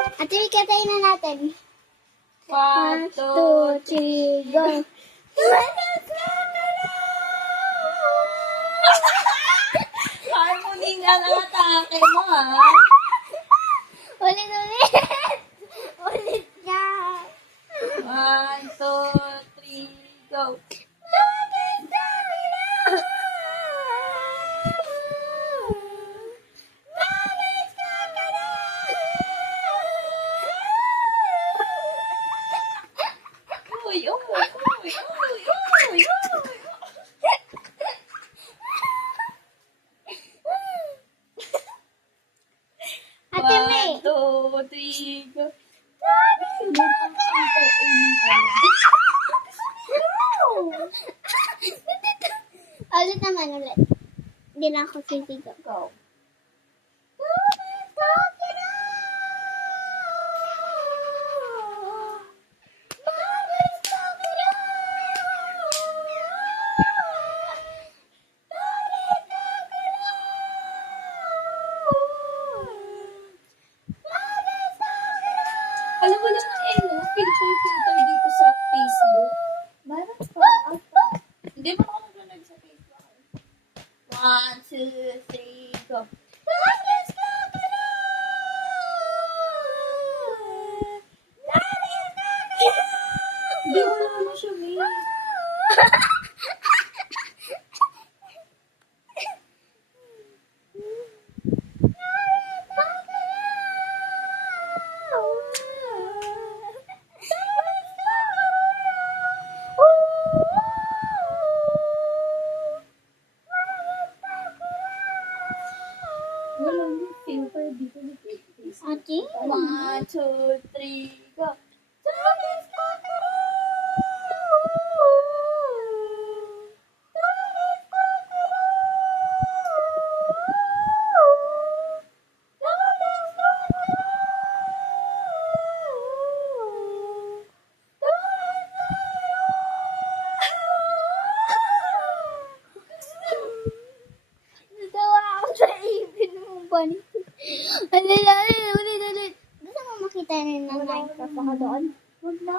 Ate, ikatay na natin. 1, 2, 3, go. Harmony nga lang atake mo, ha? Ulit. Ulit nga. 1, 2, 3, go. Uy, uy, uy, uy, uy, uy. Ate May. 1, 2, 3, go. Ulit naman, ulit. Hindi na ako sisigaw. Go. Alam mo na no? Filter dito sa Facebook. Meron pa. Hindi mo ako nag sa Facebook. 1, 2, 3, go. Hindi ko naman siya, May. Wala mo filter dito sa Facebook. Ate? 1, 2, 3, go. Natawa ako sa ipin mo ba nito? Ulit. Gusto mo makita na ng Minecraft ako doon? Wag na.